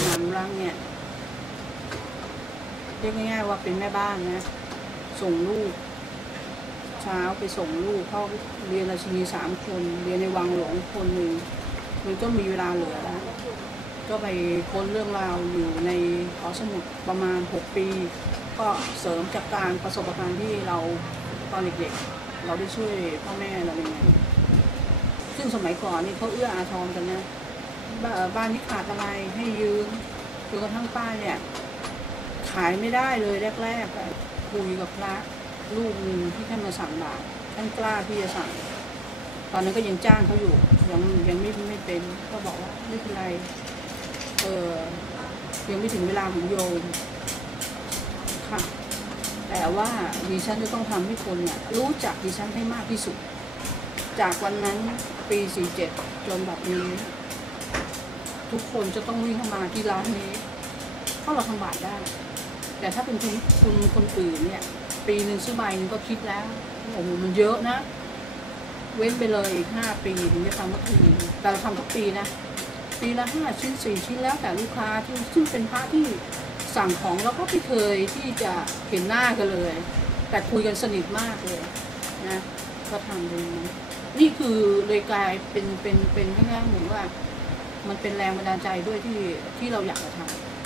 ำนำร่างเนี่ยเรียกง่ายๆว่าเป็นแม่บ้านนะ ส่งลูก เช้าไปส่งลูกพ่อเรียนราชินีสามคน เรียนในวังหลวงคนหนึ่งมันก็มีเวลาเหลือแล้ว ก็ไปค้นเรื่องราวอยู่ในหอสมุดประมาณ 6 ปี ก็เสริมจากการประสบการณ์ที่เราตอนเด็กๆ เราได้ช่วยพ่อแม่เรายังไงซึ่งสมัยก่อนนี่เขาเอื้ออาทรกันนะบ้าบ้านที่ขาดอะไรให้ยืมจนกระทั่งป้าเนี่ยขายไม่ได้เลยแรกๆคุยกับพระรูปหนึ่งที่ท่านมาสั่งบาตรท่านกล้าที่จะสั่ง ตอนนั้นก็ยังจ้างเขาอยู่ยังยังไม่ไม่เป็นก็บอกว่าไม่เป็นไร เออยังไม่ถึงเวลาของโยมค่ะ แต่ว่าดิฉันจะต้องทำให้คนเนี่ยรู้จักดิฉันให้มากที่สุด จากวันนั้นปี 47 จนแบบนี้ ทุกคนจะต้องวิ่งเข้ามาที่ร้านนี้ เพราะเราทำบาทได้ แต่ถ้าเป็นคุณคุณคนอื่นเนี่ย ปีหนึ่งซื้อใบหนึงก็คิดแล้วโอ้โหมันเยอะนะ เว้นไปเลยอีกห้าปีถึงจะทำสักทีแต่เราทำทุกปีนะ ปีละห้าชิ้นสี่ชิ้นแล้วแต่ลูกค้าที่ซึ่งเป็นพระที่สั่งของแล้วก็ไม่เคยที่จะเห็นหน้ากันเลย แต่คุยกันสนิทมากเลยนะก็ทำตรงนี้นี่คือเลยกลายเป็นเป็นเป็นง่ายๆเหมือนว่า มันเป็นแรงบันดาลใจด้วยที่ที่เราอยากจะทำ